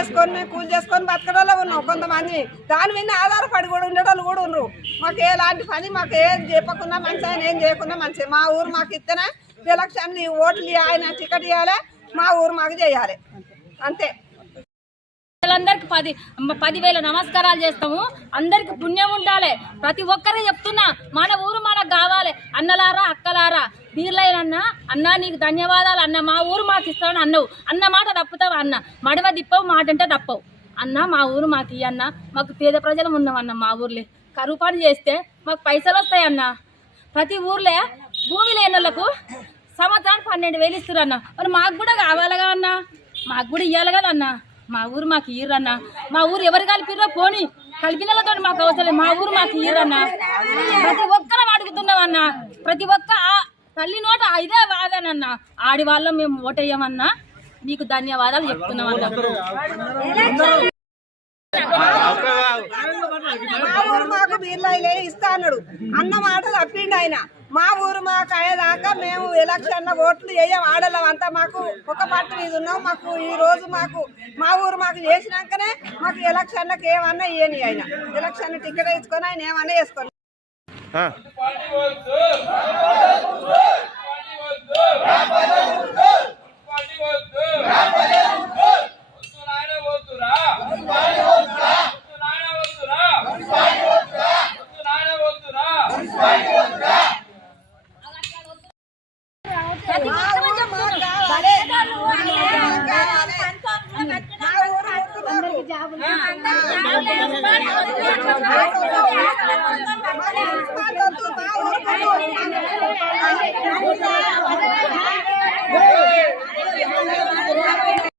చేసుకొని మేము కూలి చేసుకొని బతకడంలో ఉన్నాం కొంతమంది. దాని మీద ఆధారపడి కూడా ఉండేటోళ్ళు కూడా ఉన్నారు. మాకు ఎలాంటి పని మాకు ఏం చెప్పకుండా మంచి ఆయన ఏం చేయకుండా మంచి మా ఊరు మాకు ఇస్తేనే ఎలక్షన్లు ఓట్లు ఆయన టికెట్ ఇవ్వాలి, మా ఊరు మాకు చేయాలి అంతే. అందరికి 10,000 నమస్కారాలు చేస్తాము. అందరికి పుణ్యం ఉండాలి. ప్రతి ఒక్కరే చెప్తున్నా, మన ఊరు మనకు కావాలి. అన్నలారా అక్కలారా వీళ్ళైన అన్న నీకు ధన్యవాదాలు అన్న, మా ఊరు మాకు ఇస్తామని అన్నవు. అన్న మాట తప్పుతావు అన్న, మడవ దిప్పవు మాట అంటే తప్పవు అన్న. మా ఊరు మాకు ఇయ్యన్న, మాకు పేద ప్రజలు ఉన్నామన్న. మా ఊర్లే కరువు పని చేస్తే మాకు పైసలు వస్తాయన్న. ప్రతి ఊర్లే భూమి లేని వాళ్ళకు సంవత్సరానికి 12,000 ఇస్తురన్న. మరి మాకు కూడా కావాలిగా అన్న, మాకు కూడా ఇవ్వాలి కదా అన్న. మా ఊరు మాకు ఇయ్యరన్న. మా ఊరు ఎవరు కలిపిరో పోనీ, కలిపినలతో మాకు అవసరం. మా ఊరు మాకు ఇయ్యరన్న. ప్రతి ఒక్కరం అడుగుతున్నామన్న. ప్రతి ఒక్క తల్లి నోట ఇదే వాదనన్న. ఆడి వాళ్ళం మేము ఓటేయమన్నా. నీకు ధన్యవాదాలు చెప్తున్నామన్నా. మా ఊరు మాకు బీర్లైలే ఇస్తా అన్నాడు. అన్న మాట తప్పిండు ఆయన. మా ఊరు మాకు అయ్యేదాకా మేము ఎలక్షన్ల ఓట్లు వేయం. ఆడలం అంతా మాకు ఒక పట్టు మీద ఉన్నాం. మాకు ఈ రోజు మాకు మా ఊరు మాకు చేసినాకనే మాకు ఎలక్షన్లకు ఏమన్నా ఇయ్యని. ఆయన ఎలక్షన్ టికెట్ ఇచ్చుకొని ఆయన ఏమన్నా వేసుకోండి.